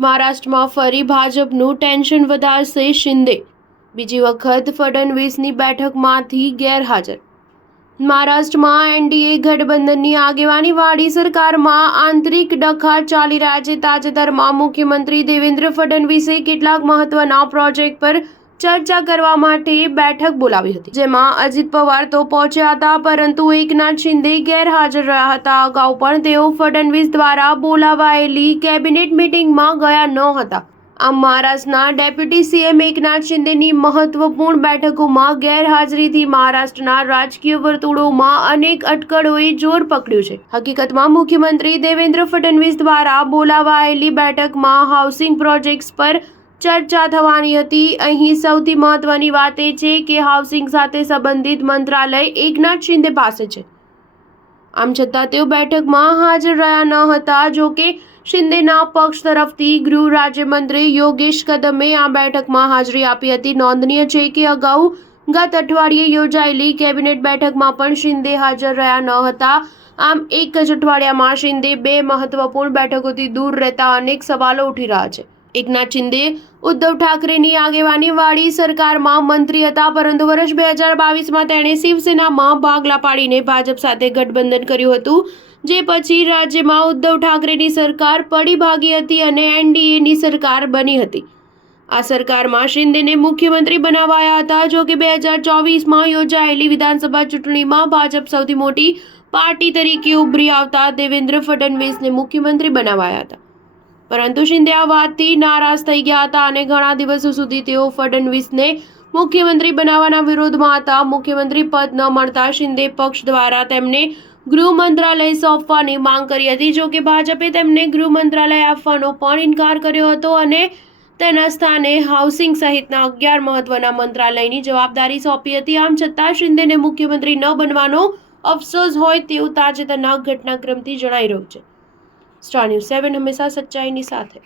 મહારાષ્ટ્રમાં ફરી ભાજપનું ટેન્શન વધારશે શિંદે. બીજી વખત ફડણવીસની બેઠકમાંથી ગેરહાજર. મહારાષ્ટ્રમાં એનડીએ ગઠબંધનની આગેવાનીવાળી સરકારમાં આંતરિક ડખા ચાલી રહ્યા છે. તાજેતરમાં મુખ્યમંત્રી દેવેન્દ્ર ફડણવીસે કેટલાક મહત્વના પ્રોજેક્ટ પર ચર્ચા કરવા માટે બેઠક બોલાવી હતી, જેમાં અજીત પવાર તો પહોંચ્યા હતા, પરંતુ એકનાથ શિંદે ગેરહાજર રહ્યા હતા. અગાઉ પણ તેઓ ફડણવીસ દ્વારા બોલાવાયેલી કેબિનેટ મિટિંગમાં ગયા ન હતા. આમ મહારાષ્ટ્રના ડેપ્યુટી સીએમ એકનાથ શિંદેની મહત્વપૂર્ણ બેઠકોમાં ગેરહાજરીથી મહારાષ્ટ્રના રાજકીય વર્તુળોમાં અનેક અટકળોએ જોર પકડ્યું છે. હકીકતમાં મુખ્યમંત્રી દેવેન્દ્ર ફડણવીસ દ્વારા બોલાવાયેલી બેઠકમાં હાઉસિંગ પ્રોજેક્ટ્સ પર ચર્ચા થવાની હતી. અહીં સૌથી મહત્વની વાત એ છે કે હાઉસિંગ સાથે સંબંધિત મંત્રાલય એકનાથ શિંદે પાસે છે. આમ છતાં તેઓ બેઠકમાં હાજર રહ્યા ન હતા. જો કે શિંદેના પક્ષ તરફથી ગૃહ રાજ્યમંત્રી યોગેશ કદમે આ બેઠકમાં હાજરી આપી હતી. નોંધનીય છે કે અગાઉ ગત અઠવાડિયે યોજાયેલી કેબિનેટ બેઠકમાં પણ શિંદે હાજર રહ્યા ન હતા. આમ એક જ અઠવાડિયામાં શિંદે બે મહત્વપૂર્ણ બેઠકોથી દૂર રહેતા અનેક સવાલો ઉઠી રહ્યા છે. એકનાથ શિંદે ઉદ્ધવ ઠાકરેની આગેવાનીવાળી સરકારમાં મંત્રી હતા, પરંતુ વર્ષ 2022માં તેણે શિવસેનામાં ભાગલા પાડીને ભાજપ સાથે ગઠબંધન કર્યું હતું, જે પછી રાજ્યમાં ઉદ્ધવ ઠાકરેની સરકાર પડી ભાગી હતી અને એનડીએની સરકાર બની હતી. આ સરકારમાં શિંદેને મુખ્યમંત્રી બનાવાયા હતા. જો કે 2024માં યોજાયેલી વિધાનસભા ચૂંટણીમાં ભાજપ સૌથી મોટી પાર્ટી તરીકે ઉભરી આવતા દેવેન્દ્ર ફડણવીસને મુખ્યમંત્રી બનાવાયા હતા, પરંતુ શિંદે આ વાતથી નારાજ થઈ ગયા હતા અને ઘણા દિવસો સુધી તેઓ ફડણવીસને મુખ્યમંત્રી બનાવવાના વિરોધમાં હતા. મુખ્યમંત્રી પદ ન મળતા શિંદે પક્ષ દ્વારા તેમને ગૃહ મંત્રાલય સોંપવાની માંગ કરી હતી. જો કે ભાજપે તેમને ગૃહ મંત્રાલય આપવાનો પણ ઇનકાર કર્યો હતો અને તેના સ્થાને હાઉસિંગ સહિતના 11 મહત્વના મંત્રાલયની જવાબદારી સોંપી હતી. આમ છતાં શિંદેને મુખ્યમંત્રી ન બનવાનો અફસોસ હોય તેવું તાજેતરના ઘટનાક્રમથી જણાઈ રહ્યું છે. સ્ટાર ન્યૂઝ 7 હંમેશા સચ્ચાઈની સાથે.